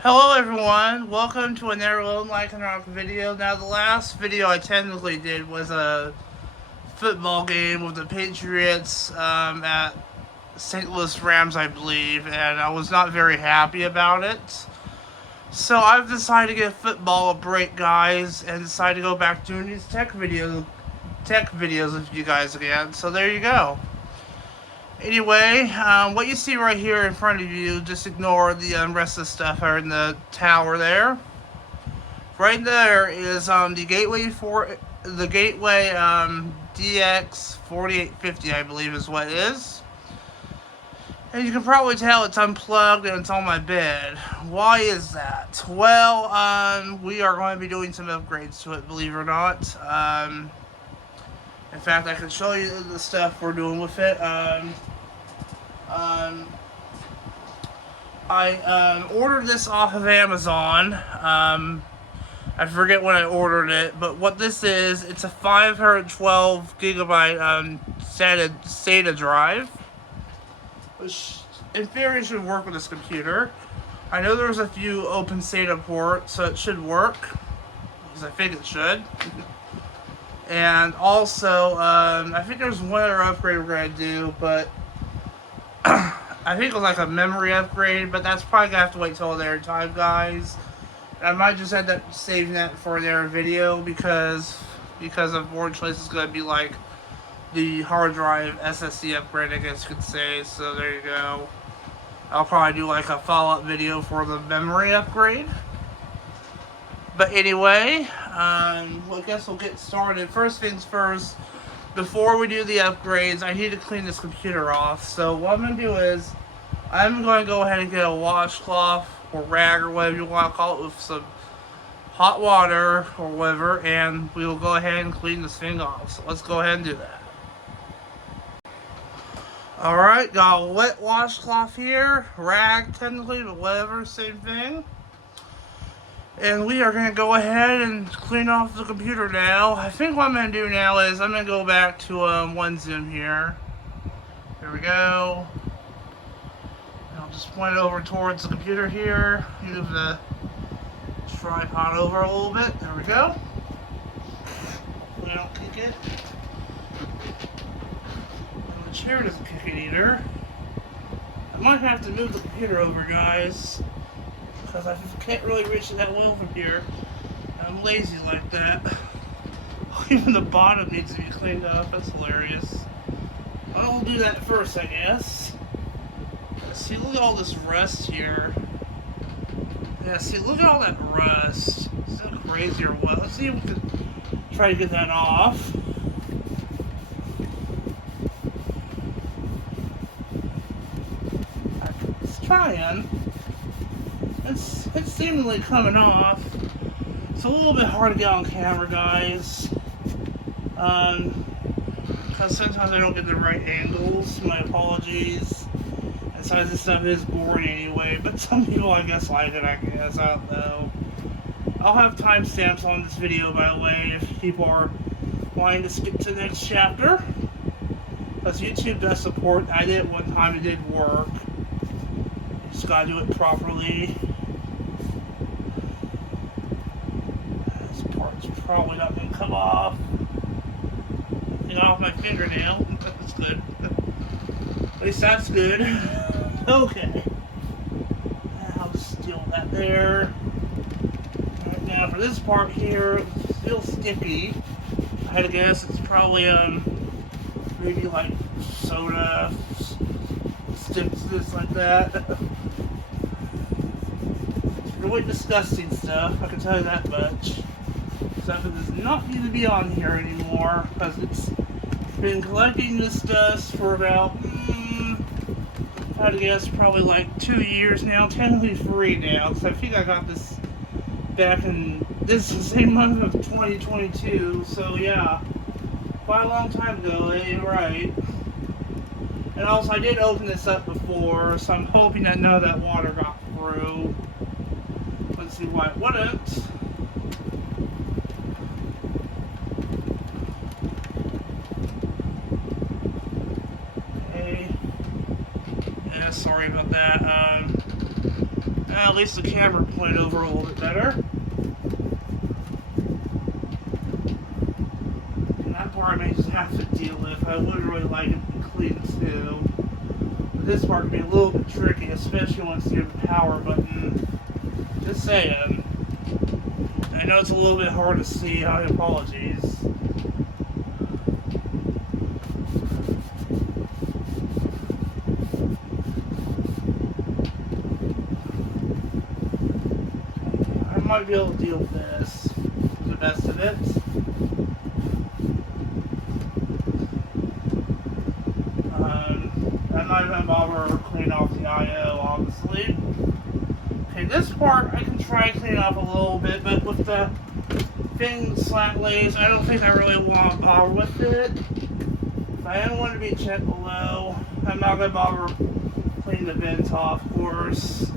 Hello everyone, welcome to another Lone Like and Rock video. Now the last video I technically did was a football game with the Patriots at St. Louis Rams, I believe, and I was not very happy about it. So I've decided to give football a break, guys, and decided to go back doing these tech videos with you guys again. So there you go. Anyway, what you see right here in front of you, just ignore the rest of the stuff are in the tower there. Right there is the Gateway DX4850, I believe is what it is. And you can probably tell it's unplugged and it's on my bed. Why is that? Well, we are going to be doing some upgrades to it, believe it or not. In fact, I can show you the stuff we're doing with it. I ordered this off of Amazon. I forget when I ordered it, but what this is, it's a 512 gigabyte SATA drive, which in theory should work with this computer. I know there's a few open SATA ports, so it should work, because I think it should. And also, I think there's one other upgrade we're going to do, but I think it was like a memory upgrade, but that's probably going to have to wait till another time, guys. I might just end up saving that for another video because unfortunately this is going to be like the hard drive SSD upgrade, I guess you could say. So there you go. I'll probably do like a follow-up video for the memory upgrade. But anyway, I guess we'll get started. First things first, before we do the upgrades, I need to clean this computer off. So what I'm going to do is, I'm going to go ahead and get a washcloth or rag or whatever you want to call it with some hot water or whatever, and we will go ahead and clean this thing off. So let's go ahead and do that. Alright, got a wet washcloth here, rag technically, but whatever, same thing. And we are going to go ahead and clean off the computer now. I think what I'm going to do now is I'm going to go back to one zoom here. There we go. And I'll just point it over towards the computer here. Move the tripod over a little bit. There we go. We don't kick it. And the chair doesn't kick it either. I might have to move the computer over, guys, because I can't really reach it that well from here. I'm lazy like that. Even the bottom needs to be cleaned up. That's hilarious. I'll do that first, I guess. See, look at all this rust here. Yeah, see, look at all that rust. So crazy or what? Let's see if we can try to get that off. It's trying. It's seemingly coming off. It's a little bit hard to get on camera, guys. Because sometimes I don't get the right angles. My apologies. And sometimes this stuff is boring anyway. But some people, I guess, like it, I guess. I don't know. I'll have timestamps on this video, by the way, if people are wanting to skip to the next chapter. Because YouTube does support. I did it one time. It did work. You just gotta do it properly. It's probably not going to come off. Get off my fingernail. That's good. At least that's good. Okay. I'll just steal that there. Right, now for this part here, it's still sticky. I had to guess it's probably maybe like soda sticks, this like that. It's really disgusting stuff, I can tell you that much. Stuff that does not need to be on here anymore, because it's been collecting this dust for about, I'd guess probably like 2 years now, technically 3 now, because I think I got this back in the same month of 2022, so yeah, quite a long time ago, right? And also I did open this up before, so I'm hoping that none of that water got through. Let's see why it wouldn't. Sorry about that. At least the camera played over a little bit better. And that part I may just have to deal with. I would really like it to be clean too. But this part can be a little bit tricky, especially once you have the power button. Just saying. I know it's a little bit hard to see. My apologies. I might be able to deal with this for the best of it. I'm not even going to bother cleaning off the I/O, obviously. Okay, this part I can try to clean off a little bit, but with the thin slat lays, I don't think I really want to bother with it. If I don't want to be checked below, I'm not going to bother cleaning the vents off, of course.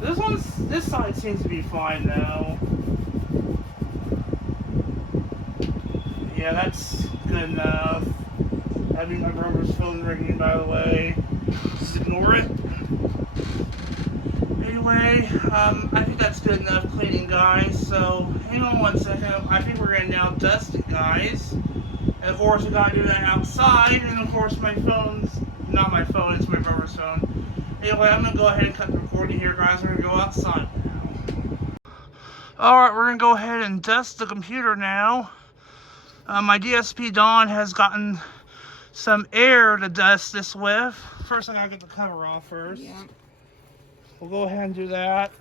This side seems to be fine though. Yeah, that's good enough. Having my brother's phone ringing, by the way. Just ignore it. Anyway, I think that's good enough cleaning, guys. So, hang on one second. I think we're going to now dust it, guys. And of course, we got to do that outside. And of course, my phone's not my phone, it's my brother's phone. Anyway, I'm going to go ahead and cut the recording here, guys. We're going to go outside now. Alright, we're going to go ahead and dust the computer now. My DSP Dawn has gotten some air to dust this with. First, I got to get the cover off first. Yeah. We'll go ahead and do that.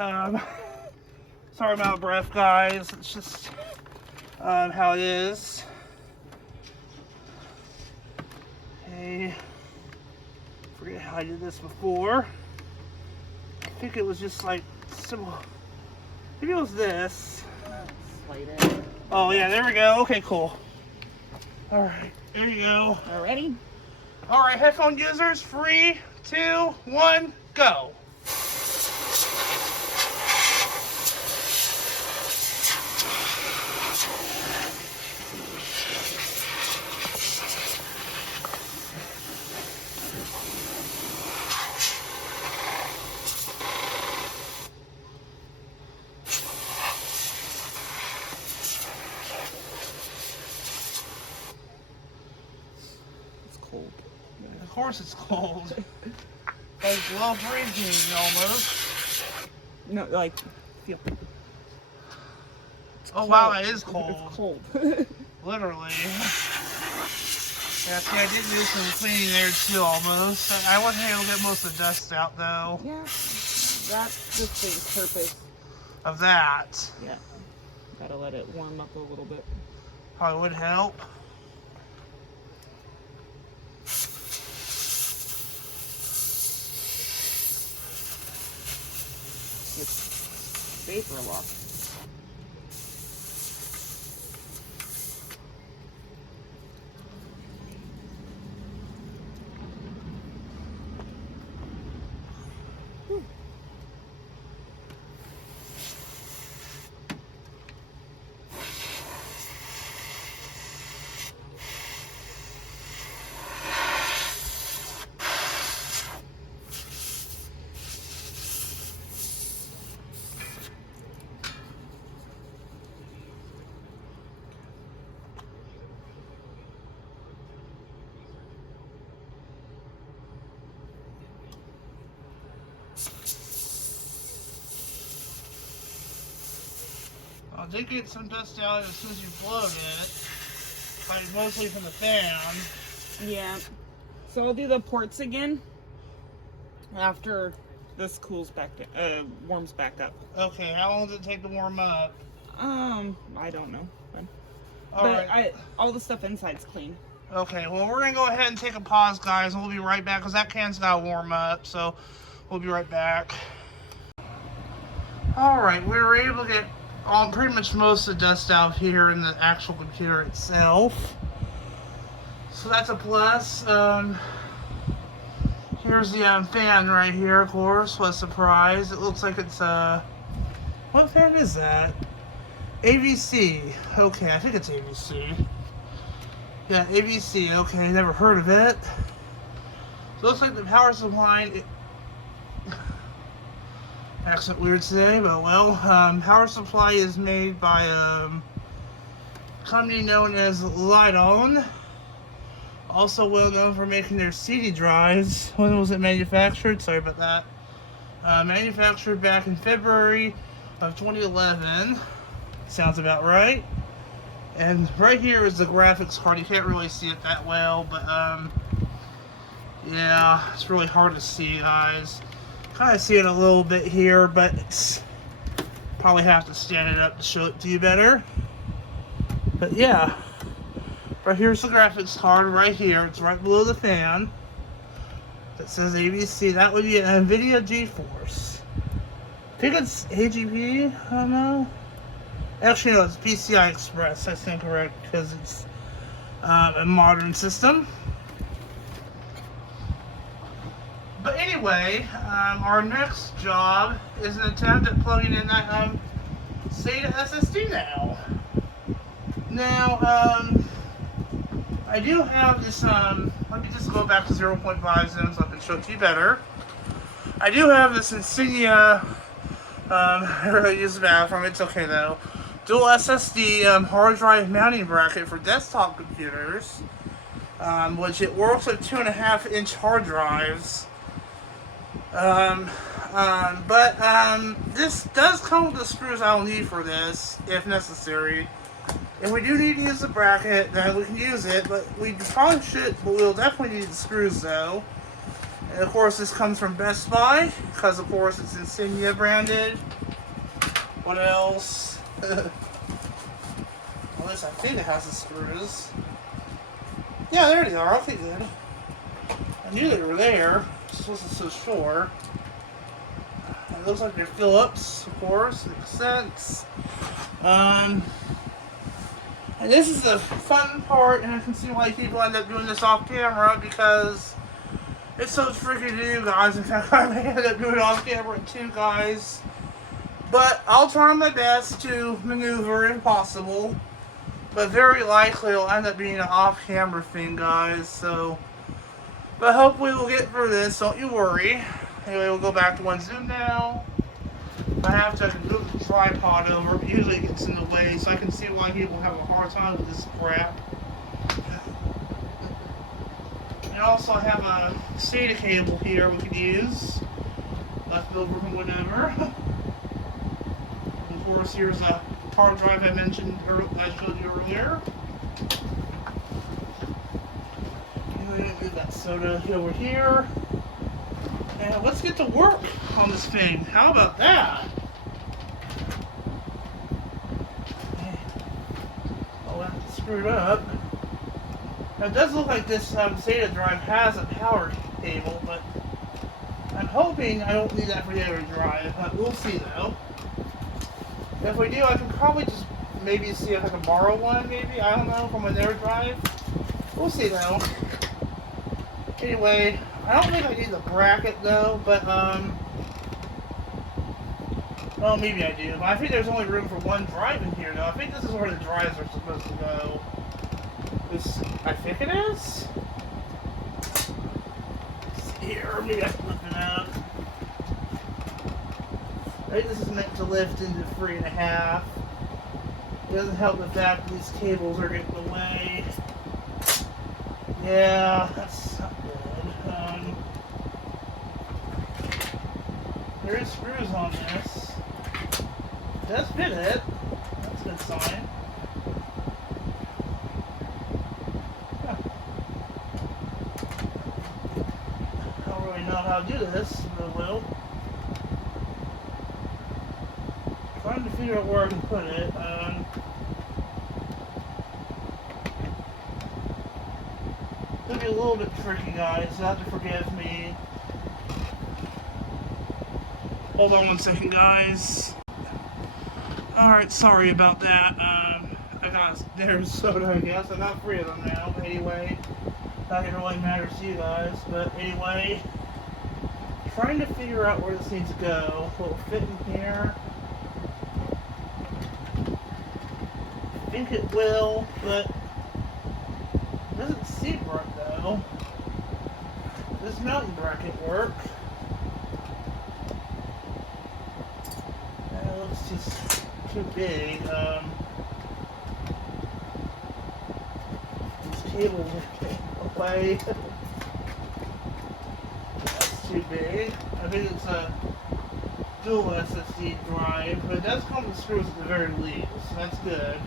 Sorry about breath, guys. It's just how it is. Okay. Forget how I did this before. I think it was just like simple. Maybe it was this. Slide it. Oh yeah, there we go. Okay, cool. All right, there you go. All ready? All right, headphone users, 3, 2, 1, go. Cold. Of course it's cold. Like low freezing almost. No, like, feel. Oh wow, that is cold. It's cold. Literally. Yeah, see, I did do some cleaning there too almost. I wasn't able to get most of the dust out though. Yeah, that's just the purpose. Of that. Yeah. Gotta let it warm up a little bit. Probably would help. It's vapor lock. I did get some dust out as soon as you blowed it, like mostly from the fan. Yeah. So I'll do the ports again after this cools back, warms back up. Okay, how long does it take to warm up? I don't know. All the stuff inside's clean. Okay, well we're gonna go ahead and take a pause, guys, and we'll be right back because that can's gotta warm up. So we'll be right back. All right, we were able to get pretty much most of the dust out here in the actual computer itself. So that's a plus. Here's the fan right here, of course. What a surprise. It looks like it's what fan is that? ABC. Okay, I think it's ABC. Yeah, ABC. Okay, never heard of it. So it looks like the power supply Accent weird today, but well. Power supply is made by a company known as Lidon. Also well known for making their CD drives. When was it manufactured? Sorry about that. Manufactured back in February of 2011. Sounds about right. And right here is the graphics card. You can't really see it that well, but yeah, it's really hard to see, guys. Kind of see it a little bit here, but it's probably have to stand it up to show it to you better. But yeah, right here's the graphics card. Right here, it's right below the fan. That says ABC. That would be an NVIDIA GeForce. I think it's AGP. I don't know. Actually, no, it's PCI Express. I stand correct because it's a modern system. But anyway, our next job is an attempt at plugging in that SATA SSD now. Now, I do have this, let me just go back to 0.5 zones so I can show it to you better. I do have this Insignia, I really use the bathroom, it's okay though. Dual SSD hard drive mounting bracket for desktop computers, which it works with 2.5-inch hard drives. This does come with the screws I'll need for this, if necessary. If we do need to use the bracket, then we can use it, but we probably should, but we'll definitely need the screws though. And of course this comes from Best Buy, because of course it's Insignia branded. What else? Well, this I think it has the screws. Yeah, there they are, okay good. I knew they were there, just wasn't so sure. It looks like they're Phillips, of course, makes sense. And this is the fun part, and I can see why people end up doing this off camera, because it's so tricky to do, guys. In fact, I may end up doing it off camera too, guys. But I'll try my best to maneuver if possible. But very likely it'll end up being an off-camera thing, guys. So, but hopefully we'll get through this, don't you worry. Anyway, we'll go back to one zoom now. If I have to, I can move the tripod over, but usually it gets in the way, so I can see why people have a hard time with this crap. And also I have a SATA cable here we could use, left over from whatever. And of course, here's a hard drive I mentioned, I showed you earlier. And we're going to move that SATA over here. And let's get to work on this thing. How about that? Oh, that's screwed up. Now, it does look like this SATA drive has a power cable, but I'm hoping I don't need that for the other drive. We'll see, though. If we do, I can probably just maybe see if I can borrow one, maybe. I don't know, from another drive. We'll see, though. Anyway, I don't think I need the bracket though, but well, maybe I do. But I think there's only room for one drive in here though. I think this is where the drives are supposed to go. This, I think it is. Let's see here, maybe I can lift it up. I think this is meant to lift into 3.5. It doesn't help the fact that these cables are getting in the way. Yeah, that's not good. There is screws on this. It does fit it. That's a good sign. Huh. I don't really know how to do this, but will. Trying to figure out where I can put it. It'll be a little bit tricky, guys. You'll have to forgive me. Hold on one second, guys. Alright, sorry about that. I got there's soda, I guess. I got 3 of them now, but anyway. Not gonna really matter to you guys, but anyway. Trying to figure out where this needs to go. Will it fit in here? I think it will, but it doesn't seem right though. Does this mountain bracket work? just too big. These cables are getting away. That's too big. I think it's a dual SSD drive, but it does come with screws at the very least, so that's good.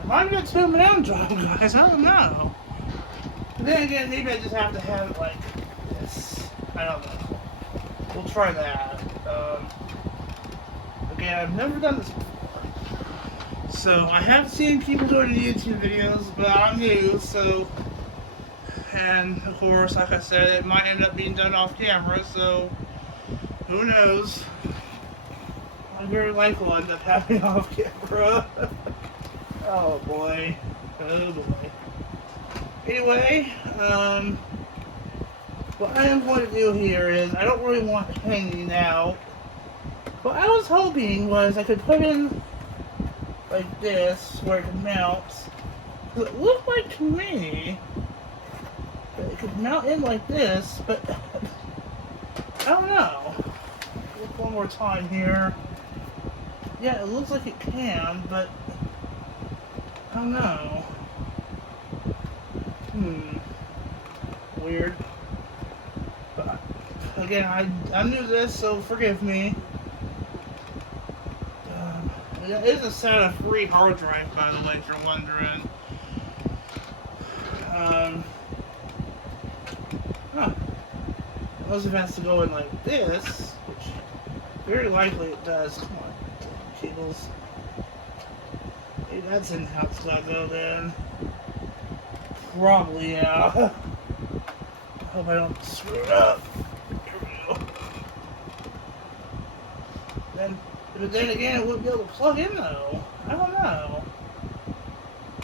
It might be a 2-man job, guys, I don't know. But then again, maybe I just have to have it like this. I don't know. We'll try that. Again, I've never done this before. So, I have seen people doing YouTube videos, but I'm new, so... And, of course, like I said, it might end up being done off camera, so... Who knows? I very likely will end up having off camera. Oh boy. Oh boy. Anyway, what I am going to do here is, I don't really want it hanging out. What I was hoping was I could put in like this, where it could mount. It looked like to me that it could mount in like this, but I don't know. Look one more time here. Yeah, it looks like it can, but I don't know. Weird. But again, I'm new to this, so forgive me. It is a SATA free hard drive, by the way, if you're wondering. Unless it has to go in like this, which very likely it does. Come on, cables. Hey, that's in how it's gotta go then. Probably, yeah. I hope I don't screw it up. Here we go. But then again, it wouldn't be able to plug in though. I don't know.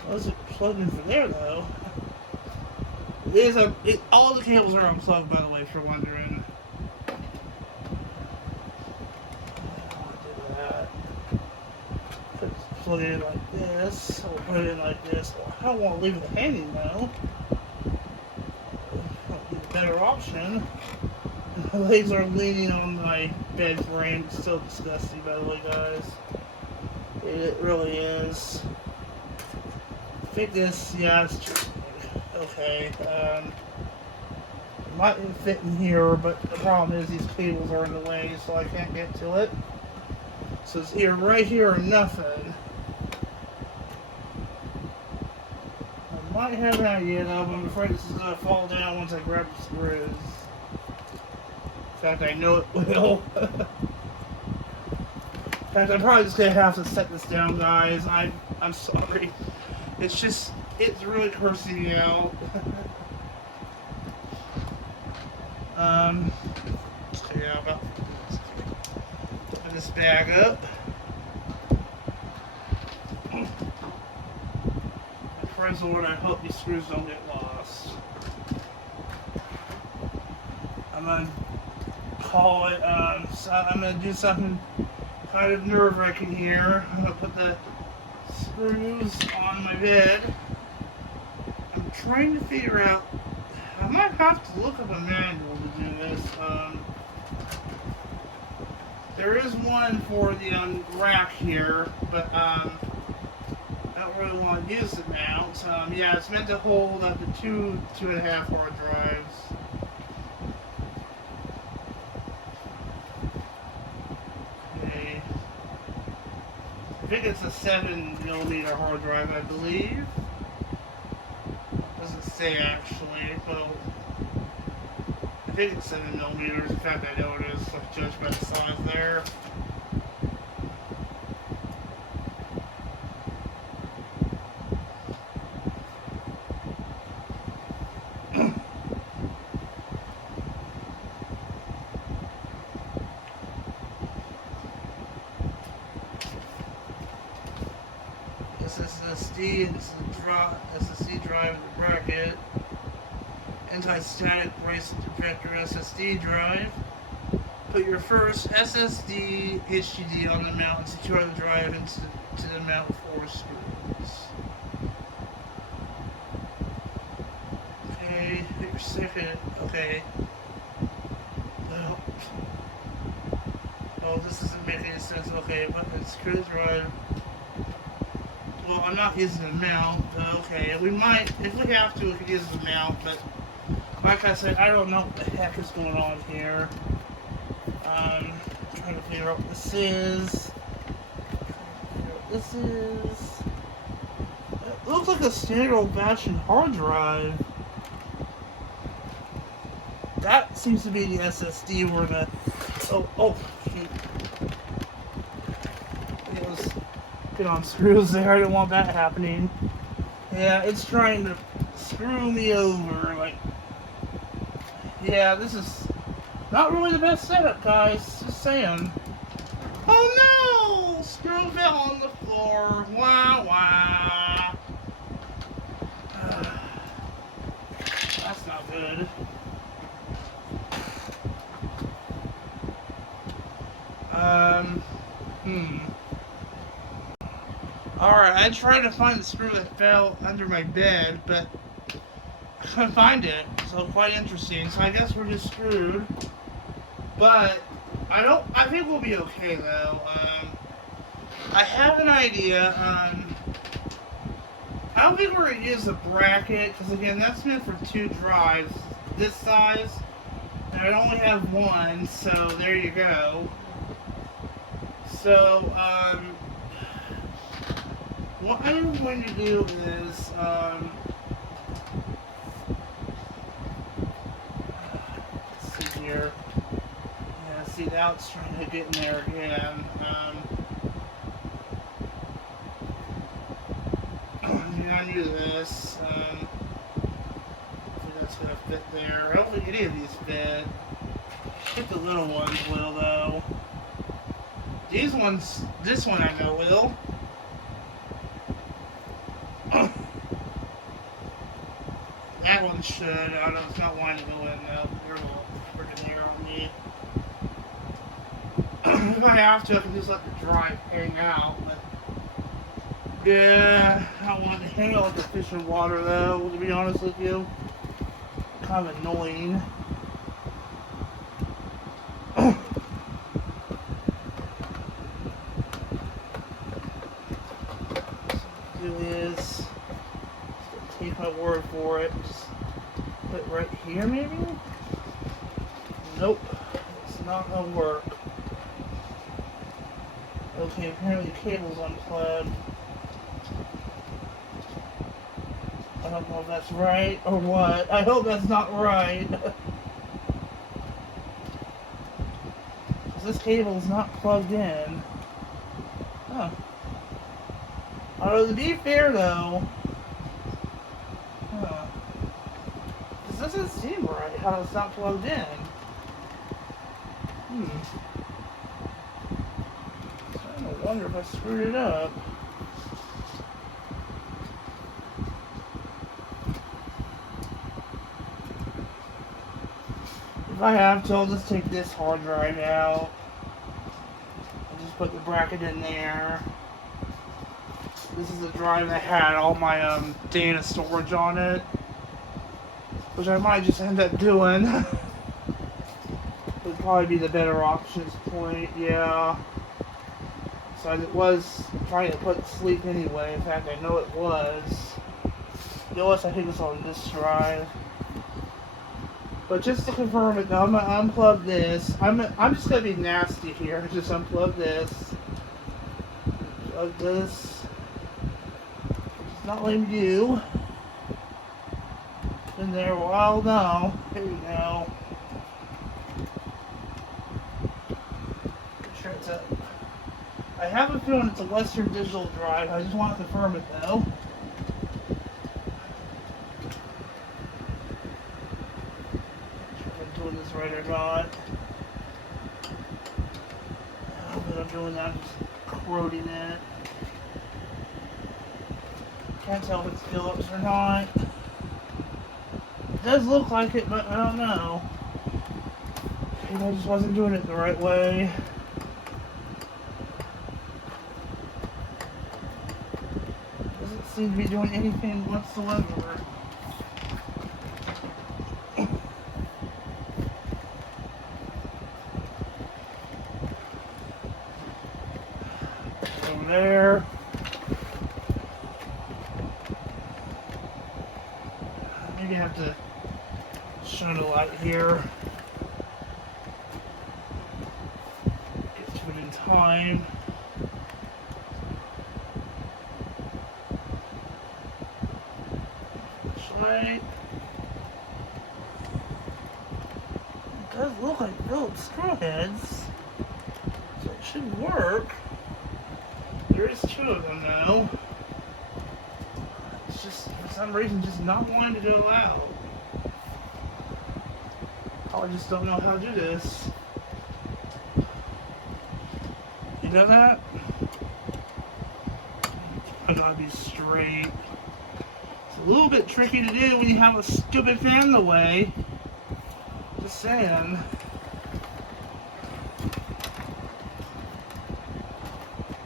Was it plugged in for there though? All the cables are unplugged, by the way, if you're wondering. I'll do that. Plug it in like this. I'll put it in like this. Well, I don't want to leave it hanging though. That'll be a better option. My legs are leaning on my bed frame. It's still disgusting, by the way, guys. It really is. I think this, yeah, it's true. Okay, it might fit in here, but the problem is these cables are in the way, so I can't get to it. So it's either right here or nothing. I might have an idea though, but I'm afraid this is going to fall down once I grab the screws. In fact, I know it will. In fact, I'm probably just going to have to set this down, guys. I'm sorry. It's really cursing me out. So yeah, about open this bag up. Praise the Lord, I hope these screws don't get lost. I'm gonna call it, I'm gonna do something kind of nerve-wracking here. I'm gonna put the screws on my bed. I'm trying to figure out, I might have to look up a manual to do this. There is one for the rack here, but I don't really want to use the mount. Yeah, it's meant to hold up to 2.5 hard drives. Okay. I think it's a 7mm hard drive, I believe. Doesn't say actually, but I think it's 7mm. In fact, I know it is. So I judge by the size there. SSD, and this is the SSD drive in the bracket. Anti-static bracelet ejector SSD drive. Put your first SSD HDD on the mount and secure the drive into the mount with 4 screws. Okay, put your second. Okay. Oh, this doesn't make any sense. Okay, button screw the drive. Well, I'm not using the mount, but okay. We might, if we have to, we could use the mount, but like I said, I don't know what the heck is going on here. Trying to figure out what this is. This is... It looks like a standard old-fashioned hard drive. That seems to be the SSD we're gonna... Oh, shoot. It was... Get on screws there, I didn't want that happening. Yeah, it's trying to screw me over, like... Yeah, this is not really the best setup, guys, just saying. Oh no! Screw fell on the floor. Wah wah. That's not good. Alright, I tried to find the screw that fell under my bed, but I couldn't find it. So quite interesting. So I guess we're just screwed. But I think we'll be okay though. I have an idea. I don't think we're gonna use a bracket, because again, that's meant for 2 drives this size, and I only have 1, so there you go. So, what I'm going to do is, let's see here. Yeah, see, now it's trying to get in there again. Undo this. Hopefully that's gonna fit there. I don't think any of these fit. I think the little ones will, though. These ones, this one I know will. That one should. I don't know, it's not wanting to go in though. There's a little freaking hair on me. If I have to, I can just let the drive hang out. But yeah, I don't want it to hang out like a fish in water though, to be honest with you. Kind of annoying. Do is take my word for it. Just put it right here maybe? Nope. It's not gonna work. Okay, apparently the cable's unplugged. I don't know if that's right or what. I hope that's not right. This cable's not plugged in. Huh. Although to be fair though, this doesn't seem right how it's not plugged in. I wonder if I screwed it up. If I have to, I'll just take this hard drive out. I'll just put the bracket in there. This is the drive that had all my data storage on it, which I might just end up doing. Would probably be the better option at this point, yeah. So I was trying to put to sleep anyway. In fact, I know it was. Notice I think it's on this drive. But just to confirm it, now I'm gonna unplug this. I'm just gonna be nasty here. Just unplug this. Plug this. It's not letting me do. In there a while now. Here we go. Make sure it's up. I have a feeling it's a Western Digital drive. I just want to confirm it though. Doing this right or not. I hope I'm doing that, just corroding it. Can't tell if it's Phillips or not. It does look like it, but I don't know. Maybe I just wasn't doing it the right way. Doesn't seem to be doing anything whatsoever. over there. Maybe I have to shine a light here. Get to it in time. Right. It does look like Phillips screw heads, so it should work. There is 2 of them though. It's just for some reason just not wanting to go out. I just don't know how to do this. You know that? I gotta be straight. A little bit tricky to do when you have a stupid fan in the way. Just saying.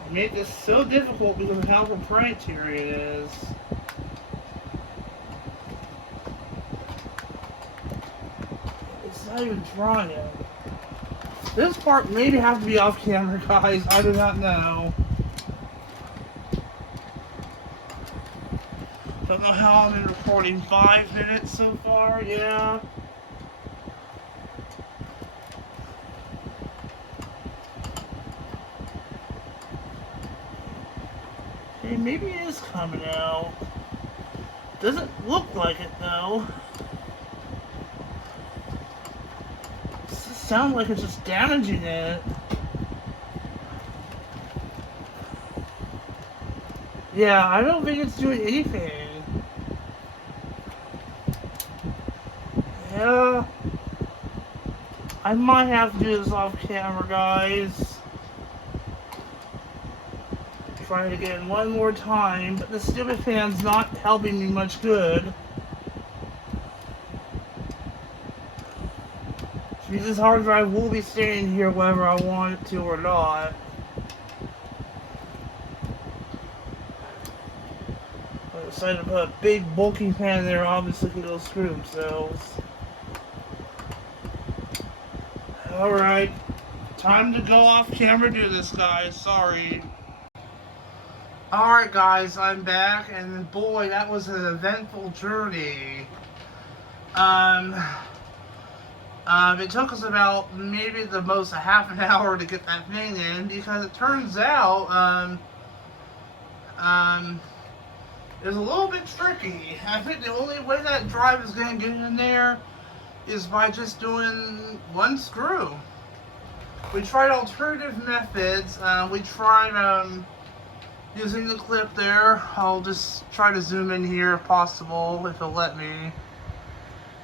I made this so difficult because of how proprietary it is. It's not even trying. This part maybe have to be off camera, guys. I do not know. Don't know how I'm in recording 5 minutes so far, yeah. Okay, maybe it is coming out. Doesn't look like it though. It sounds like it's just damaging it. Yeah, I don't think it's doing anything. Yeah, I might have to do this off camera, guys. Trying to get in one more time, but the stupid fan's not helping me much good. Which means this hard drive will be staying here whether I want it to or not. I decided to put a big bulky fan there, obviously it'll screw themselves. Alright, time to go off camera do this, guys. Sorry. Alright, guys, I'm back, and boy, that was an eventful journey. It took us about maybe the most a half an hour to get that thing in, because it turns out, it was a little bit tricky. I think the only way that drive is going to get in there is by just doing one screw. We tried alternative methods. We tried using the clip there. I'll just try to zoom in here if possible, if it'll let me.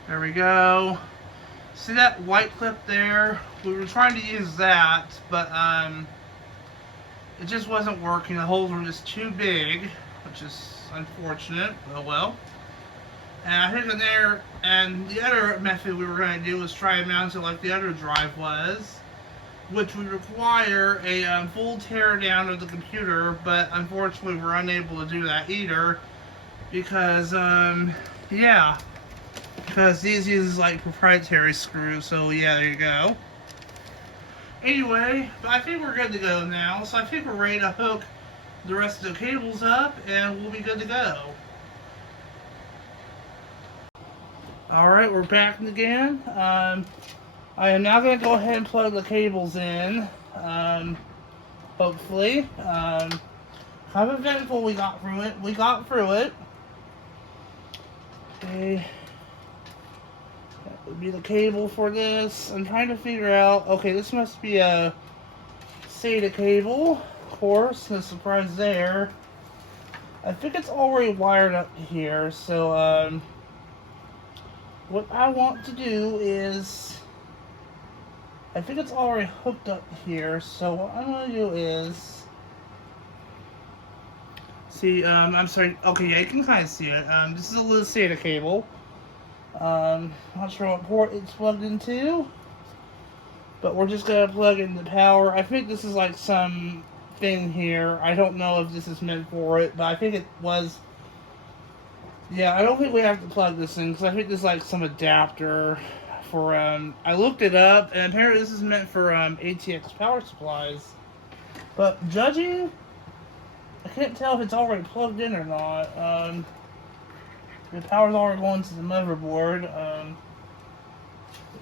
There we go. See that white clip there? We were trying to use that, but it just wasn't working. The holes were just too big, which is unfortunate. Oh well. And I think in there, and the other method we were going to do was try and mount it like the other drive was, which would require a full tear down of the computer, but unfortunately we're unable to do that either, because, yeah, because these use like proprietary screws, so yeah, there you go. Anyway, but I think we're good to go now, so I think we're ready to hook the rest of the cables up, and we'll be good to go. Alright, we're back again. I am now going to go ahead and plug the cables in, hopefully. Kind of eventful, we got through it. Okay. That would be the cable for this. I'm trying to figure out, okay, this must be a SATA cable, of course, no surprise there. I think it's already wired up to here, so, what I want to do is, I think it's already hooked up here, so what I'm going to do is, see, I'm sorry, okay, yeah, you can kind of see it. This is a little SATA cable. Not sure what port it's plugged into, but we're just going to plug in the power. I think this is like some thing here. I don't know if this is meant for it, but I think it was. Yeah, I don't think we have to plug this in, because I think there's like some adapter for, I looked it up, and apparently this is meant for, ATX power supplies. But judging I can't tell if it's already plugged in or not. The power's already going to the motherboard.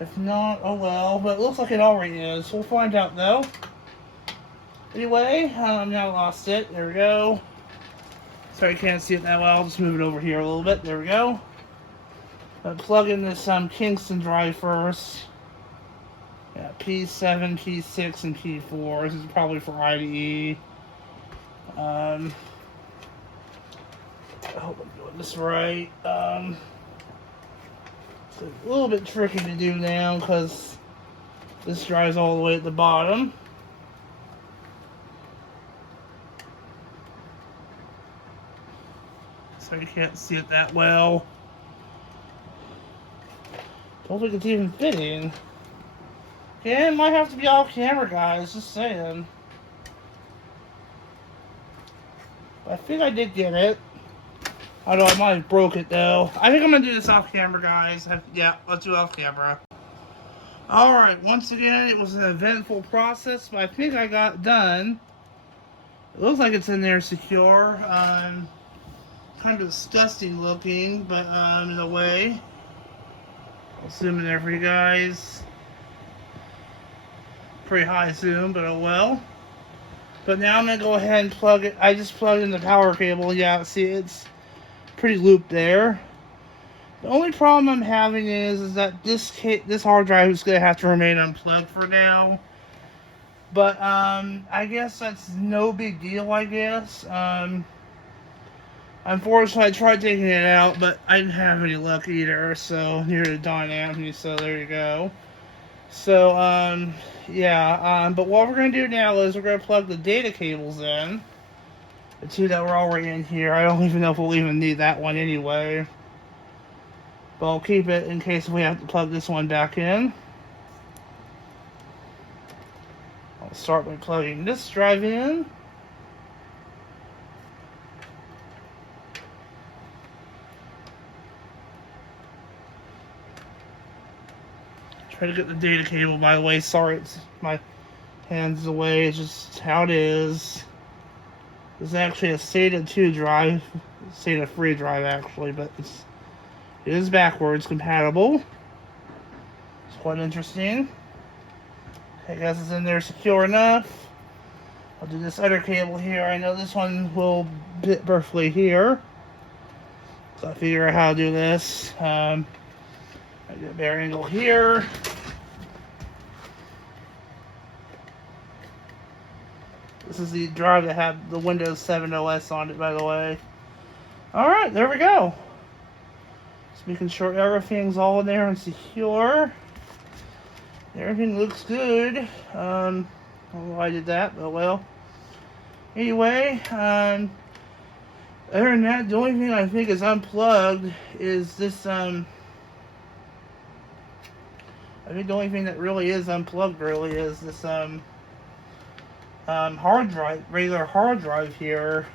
If not, oh well. But it looks like it already is. We'll find out though. Anyway, now I lost it. There we go. Sorry, I can't see it that well. I'll just move it over here a little bit. There we go. Plug in this Kingston drive first. Yeah, P7, P6, and P4. This is probably for IDE. I hope I'm doing this right. It's a little bit tricky to do now because this drive's all the way at the bottom. So you can't see it that well. Don't think it's even fitting. Yeah, it might have to be off camera, guys. Just saying. I think I did get it. I don't know, I might have broke it though. I think I'm gonna do this off camera, guys. Yeah, let's do it off camera. Alright, once again, it was an eventful process, but I think I got it done. It looks like it's in there secure. Kind of disgusting looking, but in a way. I'll zoom in there for you guys. Pretty high zoom, but oh well. But now I'm going to go ahead and plug it. I just plugged in the power cable. Yeah, see, it's pretty looped there. The only problem I'm having is that this hard drive is going to have to remain unplugged for now. But I guess that's no big deal, I guess. Unfortunately, I tried taking it out, but I didn't have any luck either. So, near to Don Anthony, so there you go. So, yeah, but what we're going to do now is we're going to plug the data cables in. The two that were already in here. I don't even know if we'll even need that one anyway. But I'll keep it in case we have to plug this one back in. I'll start by plugging this drive in. Try to get the data cable, by the way. Sorry, it's my hands away. It's just how it is. This is actually a SATA 2 drive. SATA 3 drive, actually, but it is backwards compatible. It's quite interesting. I guess it's in there secure enough. I'll do this other cable here. I know this one will fit perfectly here. So I figure out how to do this. I get a better angle here. This is the drive that had the Windows 7 OS on it, by the way. Alright, there we go. Just making sure everything's all in there and secure. Everything looks good. I don't know why I did that, but well. Anyway, other than that, the only thing I think is unplugged is this, I think the only thing that really is unplugged really is this, hard drive, regular hard drive here.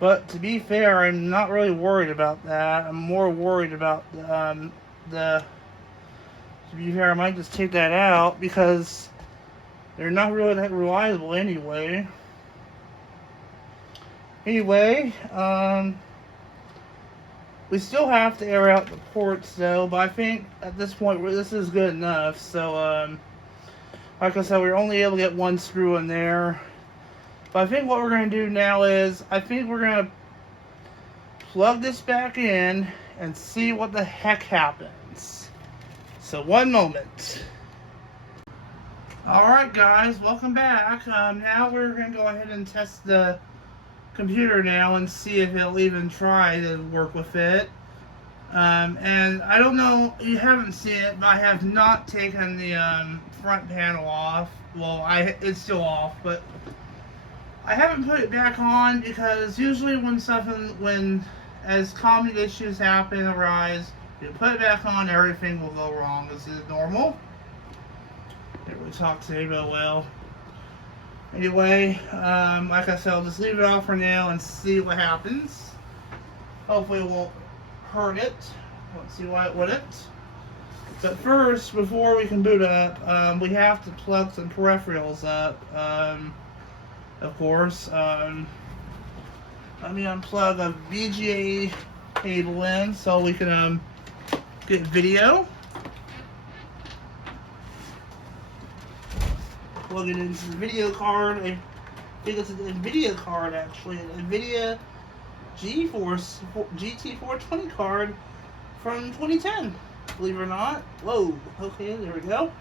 But to be fair, I'm not really worried about that. I'm more worried about to be fair, I might just take that out because they're not really that reliable anyway. Anyway, we still have to air out the ports though, but I think at this point this is good enough. So, like I said, we're only able to get one screw in there. But I think what we're going to do now is, I think we're going to plug this back in and see what the heck happens. So, one moment. Alright guys, welcome back. Now we're going to go ahead and test the computer now and see if it'll even try to work with it. And I don't know, you haven't seen it, but I have not taken the front panel off. Well, it's still off, but I haven't put it back on because usually when as common issues arise, you put it back on, everything will go wrong. This is normal. Didn't really talk today, but well. Anyway, like I said, I'll just leave it off for now and see what happens. Hopefully it won't hurt it. Let's see why it wouldn't. But first, before we can boot up, we have to plug some peripherals up. of course. Let me unplug a VGA cable in so we can get video. Plug it into the video card. I think it's an NVIDIA card actually, an NVIDIA GeForce GT420 card from 2010. Believe it or not. Whoa. Okay, there we go.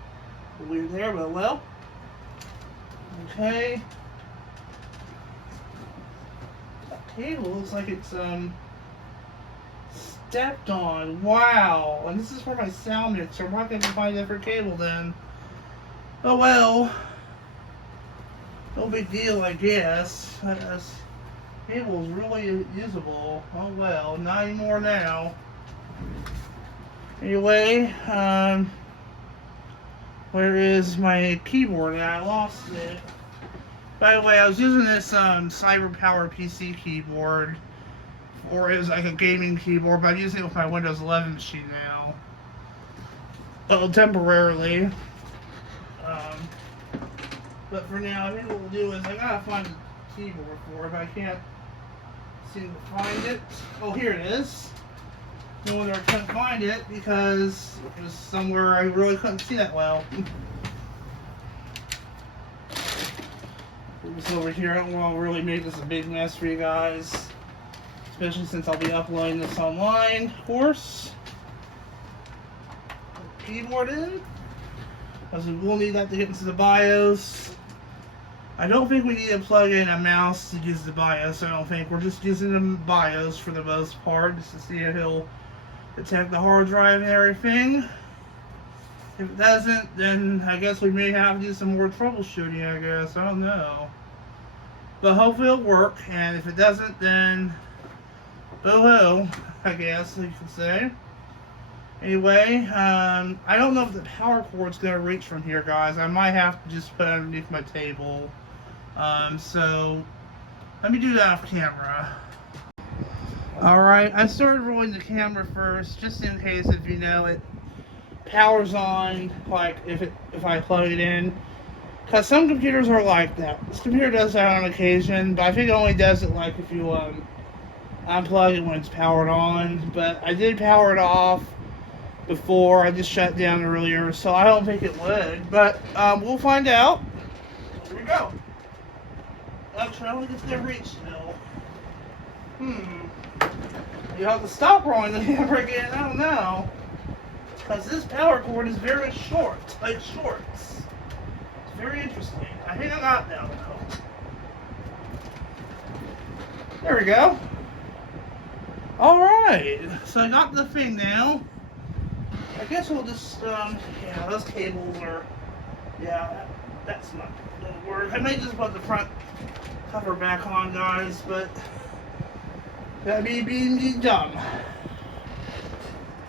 Weird there, but well. Okay. That cable looks like it's stepped on. Wow. And this is for my sound mixer. I'm not going to find a different cable then. Oh well. No big deal, I guess. This cable is really usable. Oh well. Not anymore now. Anyway, where is my keyboard? I lost it. By the way, I was using this CyberPower PC keyboard, or it was like a gaming keyboard, but I'm using it with my Windows 11 machine now. Well, temporarily. But for now, I think what we'll do is I gotta find a keyboard for it, but I can't seem to find it. Oh, here it is. No wonder I couldn't find it because it was somewhere I really couldn't see that well. Put this over here. I don't want to really make this a big mess for you guys, especially since I'll be uploading this online, of course. Put the keyboard in, because we will need that to get into the BIOS. I don't think we need to plug in a mouse to use the BIOS. I don't think. We're just using the BIOS for the most part, just to see if he'll detect the hard drive and everything. If it doesn't, then I guess we may have to do some more troubleshooting, I guess. I don't know. But hopefully it'll work, and if it doesn't, then boo-hoo, I guess you could say. Anyway, I don't know if the power cord's going to reach from here, guys. I might have to just put it underneath my table. So let me do that off camera. Alright, I started rolling the camera first, just in case, if you know, it powers on, like, if I plug it in. Because some computers are like that. This computer does that on occasion, but I think it only does it, like, if you unplug it when it's powered on. But I did power it off before. I just shut it down earlier, so I don't think it would. But we'll find out. Here we go. Actually, I don't think it's going to reach still. You have to stop rolling the camera again. I don't know. Because this power cord is very short. Like shorts. It's very interesting. I think I got it now, though. There we go. Alright. So I got the thing now. I guess we'll just, yeah, those cables are, yeah, that's not going to work. I may just put the front cover back on, guys, but that'd be being dumb.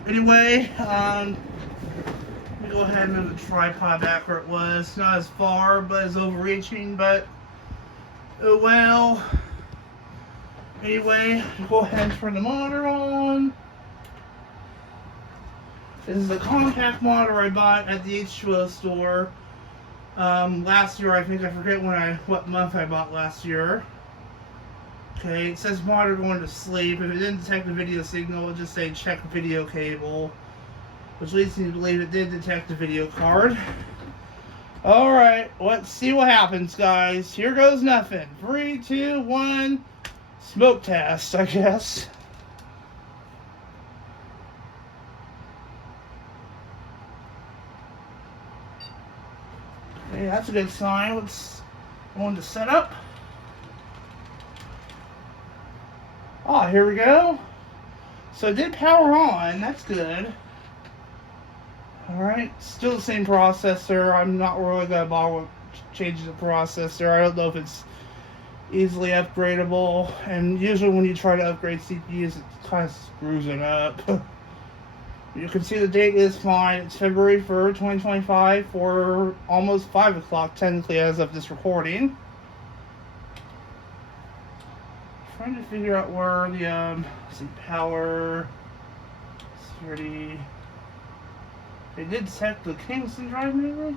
Anyway, let me go ahead and move the tripod back where it was. Not as far, but it's overreaching, but oh well. Anyway, go ahead and turn the monitor on. This is a compact monitor I bought at the H2O store last year. I think, I forget what month I bought last year. Okay, it says monitor going to sleep. If it didn't detect the video signal, it'll just say check video cable, which leads me to believe it did detect the video card. Alright, let's see what happens, guys. Here goes nothing. 3, 2, 1, smoke test, I guess. Okay, that's a good sign. Let's go into setup. Oh, here we go. So it did power on. That's good. Alright, still the same processor. I'm not really going to bother with changing the processor. I don't know if it's easily upgradable. And usually when you try to upgrade CPUs, it kind of screws it up. You can see the date is fine. It's February 3rd, 2025 for almost 5 o'clock technically as of this recording. Trying to figure out where the let's see, power, security. They did detect the Kingston drive maybe?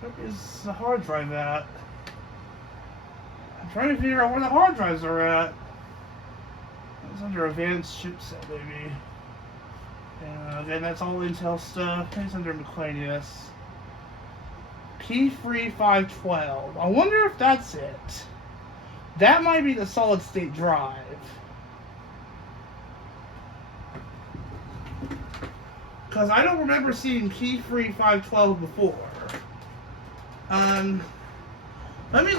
Where is the hard drive at? I'm trying to figure out where the hard drives are at. It's under advanced chipset, maybe. Again, that's all Intel stuff. It's under miscellaneous. P3512. I wonder if that's it. That might be the solid state drive. Because I don't remember seeing P3512 before. Let me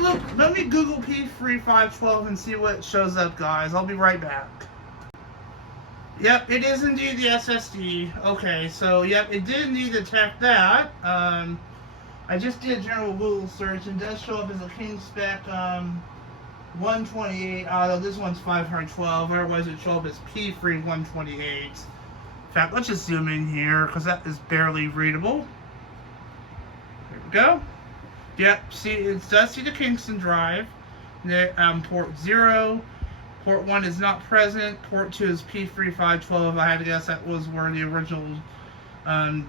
Google P3512 and see what shows up, guys. I'll be right back. Yep, it is indeed the SSD. Okay, so yep, it did indeed detect that. I just did a general Google search and it does show up as a King spec 128, although this one's 512, otherwise it would show up as P3128. In fact, let's just zoom in here because that is barely readable. There we go. Yep, see, it does see the Kingston drive. Port 0. Port 1 is not present. Port 2 is P3512. I had to guess that was where the original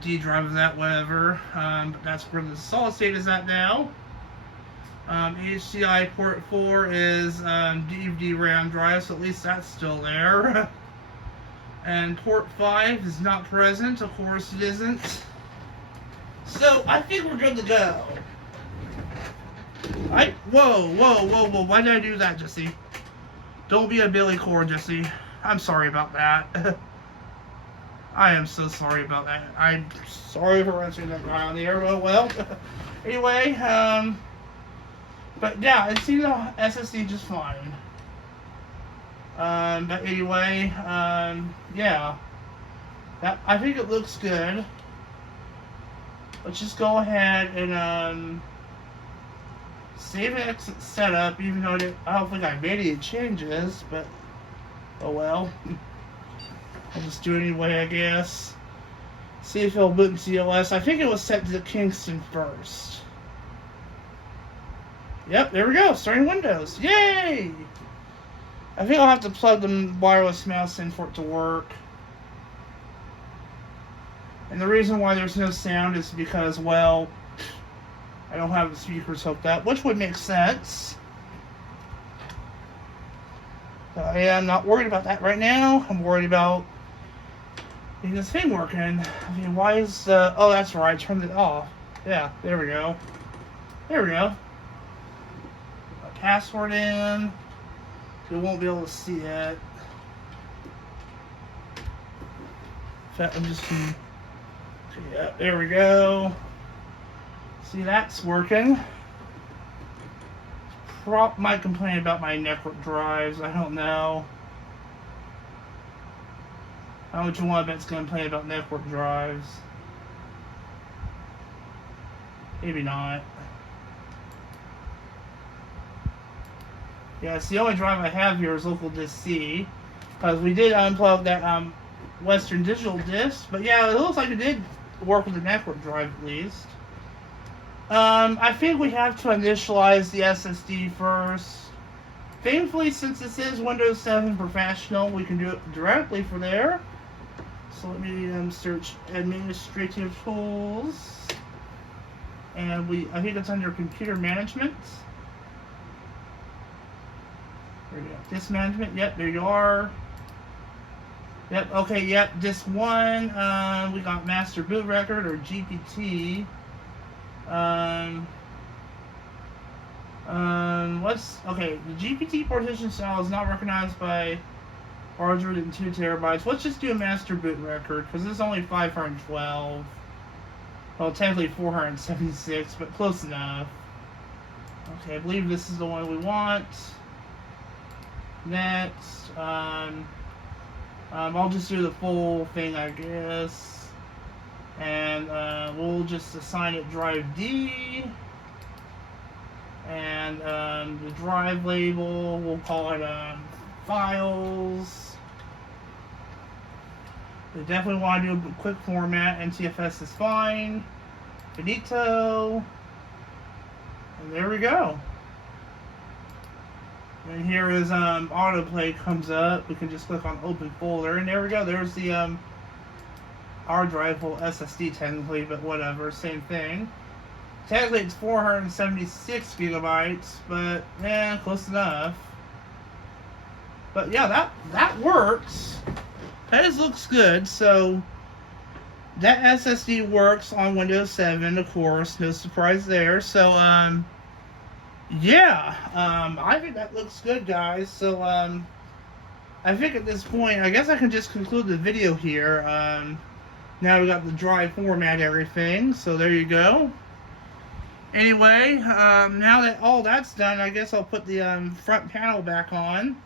D drive is at, whatever. But that's where the solid state is at now. HDI port 4 is DVD RAM drive, so at least that's still there. And port 5 is not present. Of course it isn't. So I think we're good to go. Whoa. Why did I do that, Jesse? Don't be a Billy Core, Jesse. I'm sorry about that. I am so sorry about that. I'm sorry for answering that guy on the air. Well, anyway, but yeah, it's seen the SSD just fine. But anyway, yeah, I think it looks good. Let's just go ahead and save and exit setup, even though I don't think I made any changes, but oh well. I'll just do it anyway, I guess. See if it'll boot in COS. I think it was set to the Kingston first. Yep, there we go. Starting Windows. Yay! I think I'll have to plug the wireless mouse in for it to work. And the reason why there's no sound is because, well, I don't have the speakers hooked up, which would make sense. So I'm not worried about that right now. I'm worried about getting this thing working. I mean, why is oh, that's right, I turned it off. Yeah, there we go. There we go. Put my password in. You won't be able to see it. In fact, I'm just gonna... Yeah, there we go. See, that's working. Might complain about my network drives. I don't know. How much one I bet's gonna complain about network drives? Maybe not. Yeah, it's the only drive I have here is local disk C, because we did unplug that Western Digital disk. But yeah, it looks like it did work with the network drive at least. I think we have to initialize the SSD first. Thankfully, since this is Windows 7 Professional, we can do it directly from there. So let me search Administrative Tools. And I think it's under Computer Management. There you go. Disk Management, yep, there you are. Yep, okay, yep, Disk 1, we got Master Boot Record, or GPT. Okay, the GPT partition style is not recognized by larger than 2 terabytes. Let's just do a master boot record, because this is only 512. Well, technically 476, but close enough. Okay, I believe this is the one we want. Next, I'll just do the full thing, I guess. And we'll just assign it drive D. And the drive label, we'll call it files. We definitely want to do a quick format. NTFS is fine. Finito. And there we go. And here is autoplay comes up. We can just click on open folder, and there we go. There's the our drive full SSD technically, but whatever, same thing. technically it's 476 gigabytes, but yeah, close enough. But yeah, that works. That just looks good. So that SSD works on Windows 7, of course, no surprise there. So yeah, I think that looks good, guys. So I think at this point, I guess I can just conclude the video here. Now we got the drive format, everything. So there you go. Anyway, now that all that's done, I guess I'll put the front panel back on.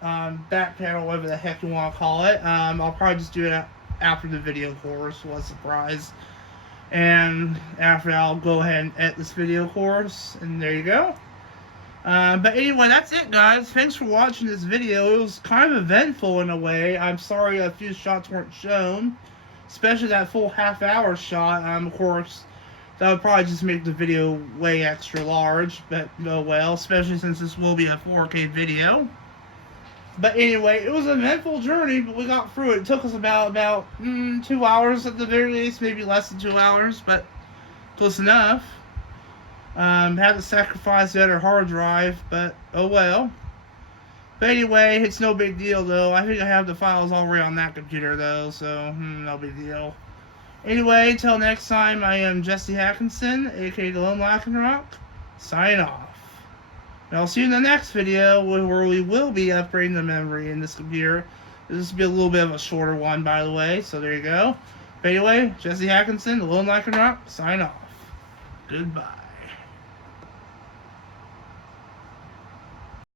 Back panel, whatever the heck you want to call it. I'll probably just do it after the video, of course. What a surprise. And after that, I'll go ahead and edit this video, of course. And there you go. But anyway, that's it, guys. Thanks for watching this video. It was kind of eventful in a way. I'm sorry a few shots weren't shown. Especially that full half-hour shot. Of course, that would probably just make the video way extra large. But, oh well. Especially since this will be a 4K video. But anyway, it was an eventful journey, but we got through it. It took us about 2 hours at the very least. Maybe less than 2 hours, but close enough. Had to sacrifice the other hard drive, but oh well. But anyway, it's no big deal though. I think I have the files already on that computer though, so no big deal. Anyway, until next time, I am Jesse Hackinson, aka the Lone Lack and Rock, signing off. And I'll see you in the next video where we will be upgrading the memory in this computer. This will be a little bit of a shorter one, by the way, so there you go. But anyway, Jesse Hackinson, the Lone Lack and Rock, sign off. Goodbye.